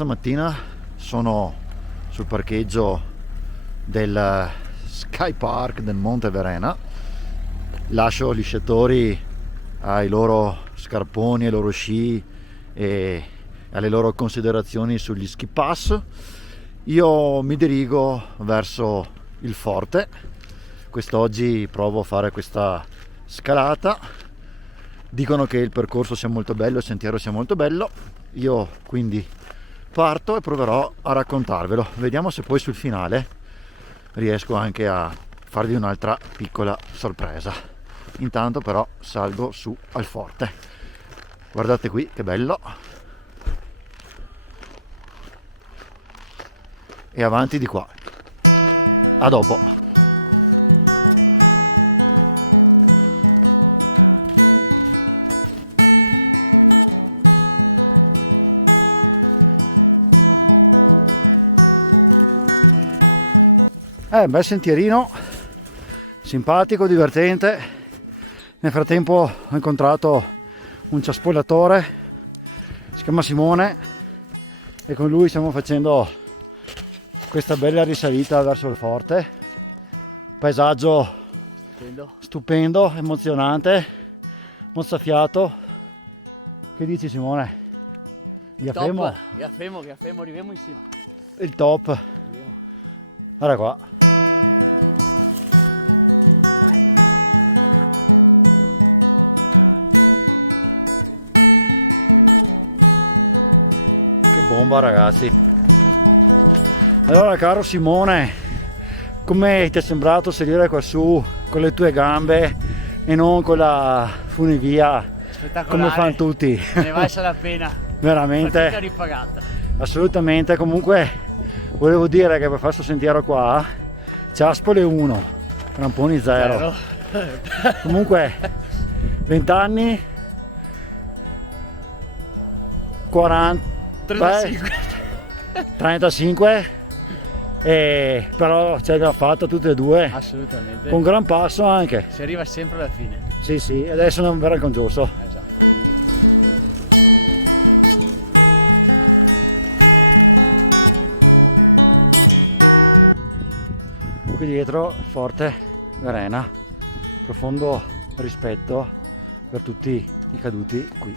stamattina sono sul parcheggio del Sky Park del Monte Verena. Lascio gli sciatori ai loro scarponi, ai loro sci e alle loro considerazioni sugli ski pass. Io mi dirigo verso il forte. Quest'oggi provo a fare questa scalata. Dicono che il percorso sia molto bello, il sentiero sia molto bello. Io quindi parto e proverò a raccontarvelo. Vediamo se poi sul finale riesco anche a farvi un'altra piccola sorpresa. Intanto però salgo su al forte. Guardate qui che bello. E avanti di qua. A dopo. Bel sentierino, simpatico, divertente. Nel frattempo ho incontrato un ciaspollatore, si chiama Simone, e con lui stiamo facendo questa bella risalita verso il forte. Paesaggio stupendo, emozionante, mozzafiato. Che dici, Simone? Riafemo insieme. Il top. Guarda qua. Ragazzi, allora caro Simone, come ti è sembrato salire qua su con le tue gambe e non con la funivia come fanno tutti? Ne valsa la pena, veramente ripagata. Assolutamente. Comunque volevo dire che per fare questo sentiero qua ciaspole 1, cramponi 0. Comunque 20 anni, 40, 35, però ce l'abbiamo fatta tutte e due. Assolutamente. Un gran passo anche. Si arriva sempre alla fine. Sì, adesso non verrà il congiusto. Qui dietro il forte Verena. Profondo rispetto per tutti i caduti qui.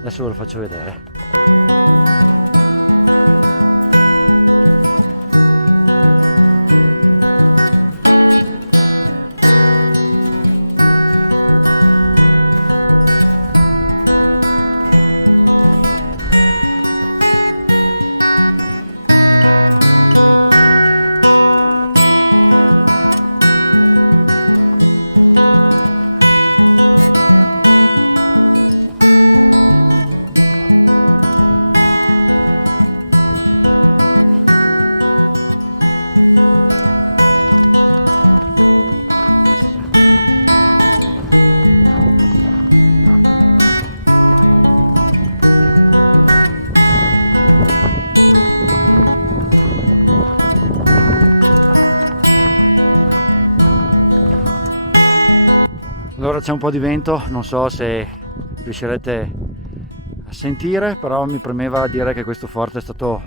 Adesso ve lo faccio vedere. C'è un po' di vento, non so se riuscirete a sentire, però mi premeva dire che questo forte è stato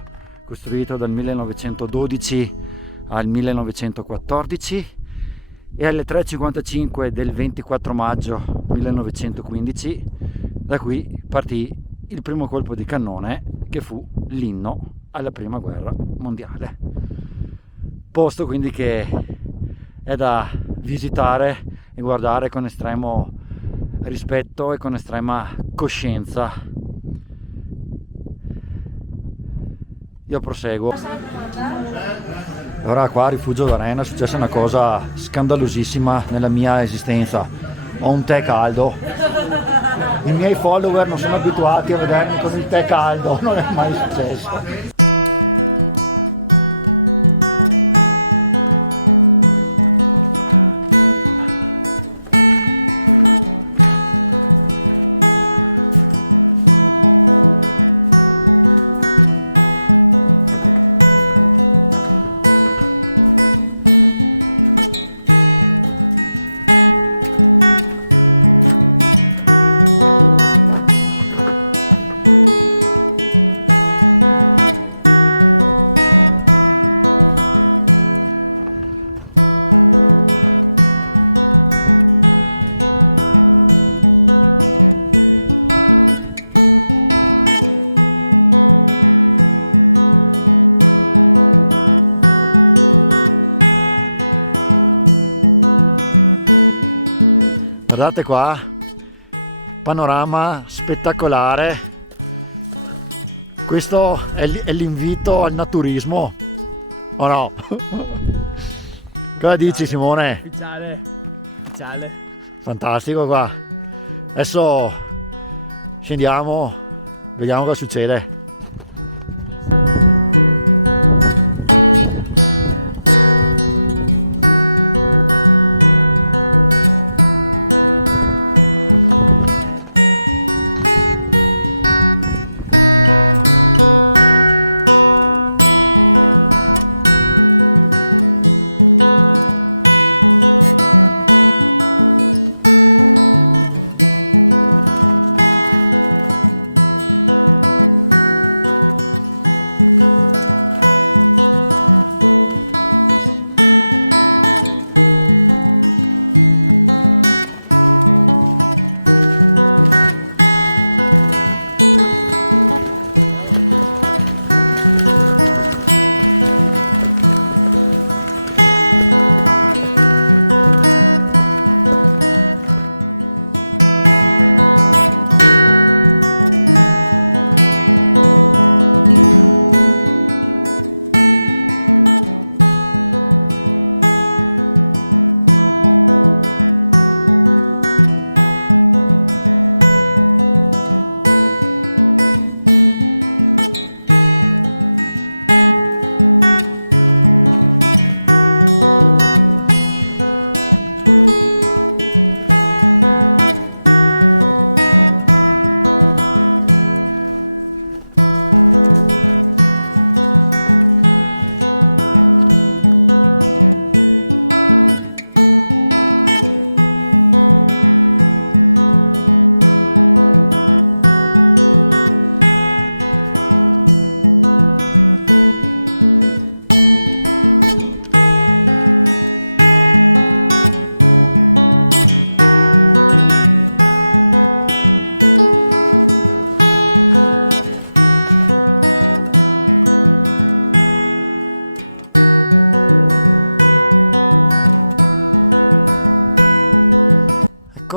costruito dal 1912 al 1914 e alle 3:55 del 24 maggio 1915 da qui partì il primo colpo di cannone che fu l'inno alla prima guerra mondiale. Posto quindi che è da visitare e guardare con estremo rispetto e con estrema coscienza. Io proseguo. Ora qua a Rifugio Verena è successa una cosa scandalosissima nella mia esistenza. Ho un tè caldo. I miei follower non sono abituati a vedermi con il tè caldo, non è mai successo. Guardate qua, panorama spettacolare. Questo è l'invito al naturismo, o no? Cosa dici, Simone? Ufficiale. Ufficiale. Fantastico qua. Adesso scendiamo, vediamo cosa succede.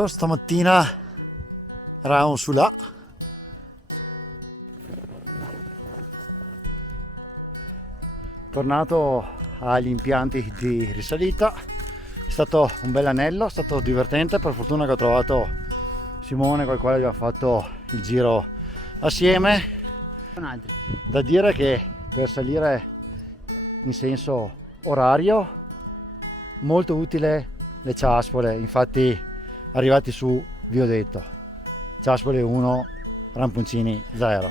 Stamattina eravamo su là, tornato agli impianti di risalita. È stato un bel anello, è stato divertente. Per fortuna che ho trovato Simone con il quale abbiamo fatto il giro assieme. Da dire che per salire in senso orario molto utile le ciaspole, infatti arrivati su vi ho detto ciaspole 1, ramponcini 0.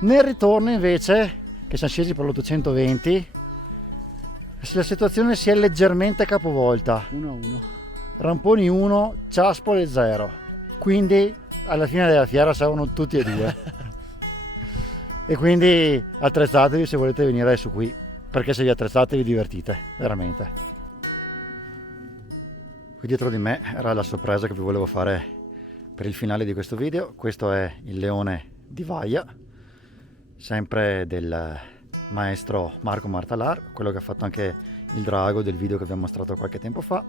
Nel ritorno invece, che siamo scesi per l'820, la situazione si è leggermente capovolta. 1-1. Ramponi 1, ciaspole 0, quindi alla fine della fiera servono tutti e due. E quindi attrezzatevi se volete venire su qui, perché se vi attrezzate vi divertite veramente. Qui dietro di me era la sorpresa che vi volevo fare per il finale di questo video. Questo è il leone di Vaia, sempre del maestro Marco Martalar, quello che ha fatto anche il drago del video che vi ho mostrato qualche tempo fa,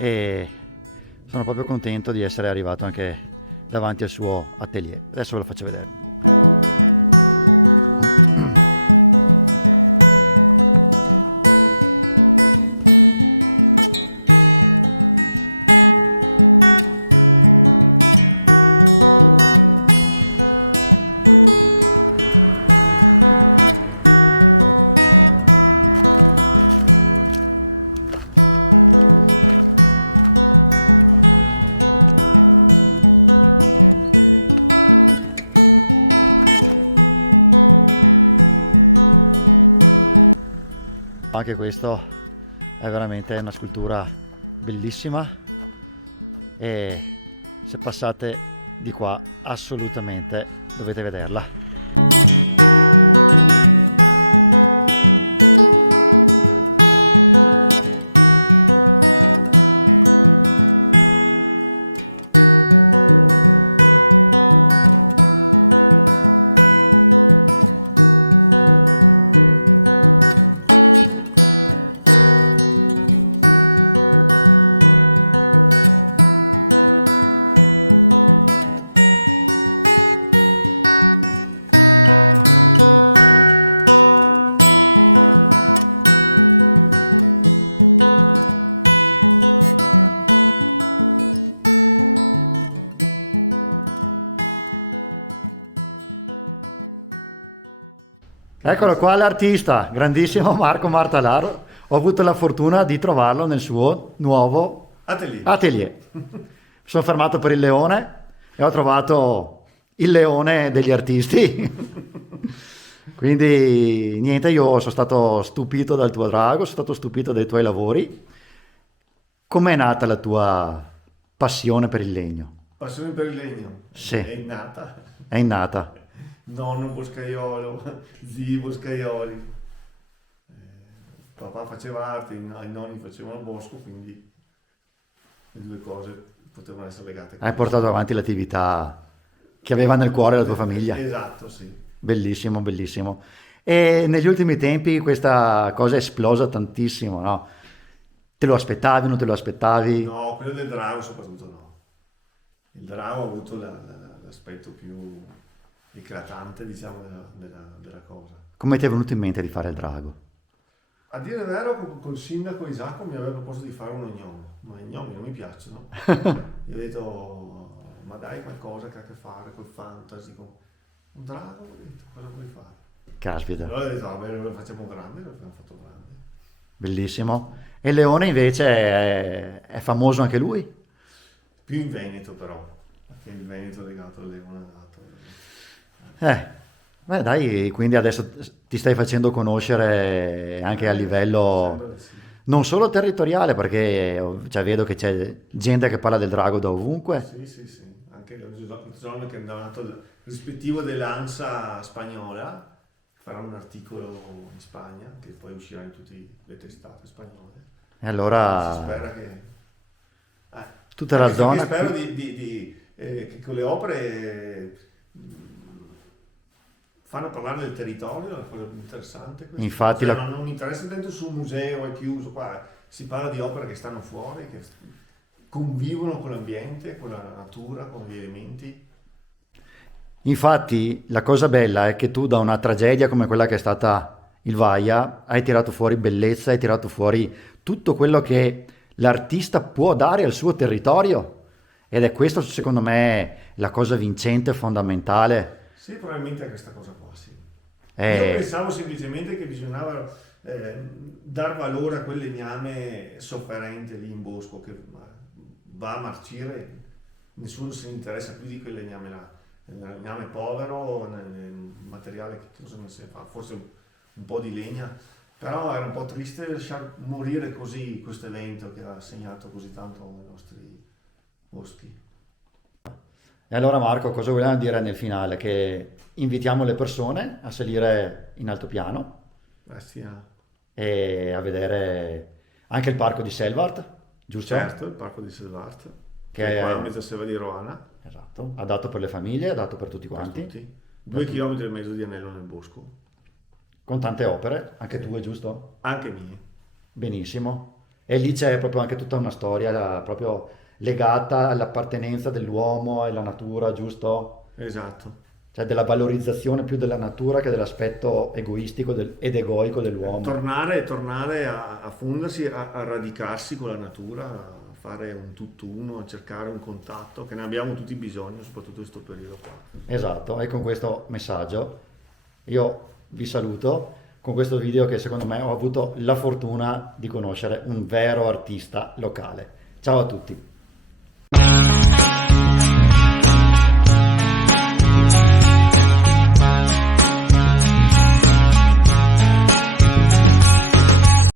e sono proprio contento di essere arrivato anche davanti al suo atelier. Adesso ve lo faccio vedere. Anche questo è veramente una scultura bellissima e se passate di qua assolutamente dovete vederla. Eccolo qua l'artista, grandissimo Marco Martalaro. Ho avuto la fortuna di trovarlo nel suo nuovo atelier. Mi sono fermato per il leone e ho trovato il leone degli artisti. Quindi niente, io sono stato stupito dal tuo drago, sono stato stupito dai tuoi lavori. Com'è nata la tua passione per il legno? Passione per il legno. Sì. È innata. È innata. Nonno boscaiolo, zii boscaioli. Papà faceva arte, i nonni facevano bosco, quindi le due cose potevano essere legate. Hai portato avanti l'attività che aveva nel cuore la tua famiglia. Esatto, sì. Bellissimo, bellissimo. E negli ultimi tempi questa cosa è esplosa tantissimo, no? Te lo aspettavi, non te lo aspettavi? No, quello del drago soprattutto no. Il drago ha avuto l'aspetto più eclatante, diciamo, della cosa. Come ti è venuto in mente di fare il drago? A dire il vero, col sindaco Isacco mi aveva proposto di fare un ognome, ma i gnomi non mi piacciono. Gli ho detto, ma dai qualcosa che ha a che fare col fantasy, con un drago, ho detto, cosa vuoi fare? Caspita, Allora ho detto, vabbè, lo facciamo grande, l'abbiamo fatto grande. bellissimo. E il leone invece è famoso anche lui? Più in Veneto però, perché il Veneto è legato al leone dato. Beh dai, quindi adesso ti stai facendo conoscere anche a livello Sembra di sì. non solo territoriale, perché cioè, vedo che c'è gente che parla del drago da ovunque. Sì. Anche il giorno che è andato il rispettivo dell'ANSA spagnola, farà un articolo in Spagna, che poi uscirà in tutte le testate spagnole. E Si allora spera che... tutta la anche perché zona spero qui- che con le opere fanno parlare del territorio, è una cosa più interessante questa. Infatti Cioè, la- non mi interessa tanto sul museo, è chiuso qua, si parla di opere che stanno fuori, che convivono con l'ambiente, con la natura, con gli elementi. Infatti, la cosa bella è che tu da una tragedia come quella che è stata il Vaia hai tirato fuori bellezza, hai tirato fuori tutto quello che l'artista può dare al suo territorio. Ed è questo, secondo me, la cosa vincente e fondamentale. Sì, probabilmente è questa cosa qua, sì. Io È- pensavo semplicemente che bisognava dar valore a quel legname sofferente lì in bosco che va a marcire, nessuno se ne interessa più di quel legname là. Il legname povero, nel materiale che cosa ne si fa, forse un po' di legna, però era un po' triste lasciar morire così questo evento che ha segnato così tanto i nostri boschi. E allora Marco, cosa vogliamo dire nel finale? Che invitiamo le persone a salire in altopiano Sì, e a vedere anche il parco di Selvart, giusto? certo, il parco di Selvart, Che che è qua è- a mezza selva di Roana. Esatto, adatto per le famiglie, adatto per tutti Per quanti, tutti. 2,5 km di anello nel bosco, con tante opere, anche tue, giusto? anche mie. Benissimo. E lì c'è proprio anche tutta una storia proprio legata all'appartenenza dell'uomo alla natura, giusto? Esatto. Cioè della valorizzazione più della natura che dell'aspetto egoistico ed egoico dell'uomo. Tornare a fondersi, a radicarsi con la natura, a fare un tutt'uno, a cercare un contatto, che ne abbiamo tutti bisogno, soprattutto in questo periodo qua. Esatto, e con questo messaggio io vi saluto con questo video che secondo me ho avuto la fortuna di conoscere un vero artista locale. Ciao a tutti.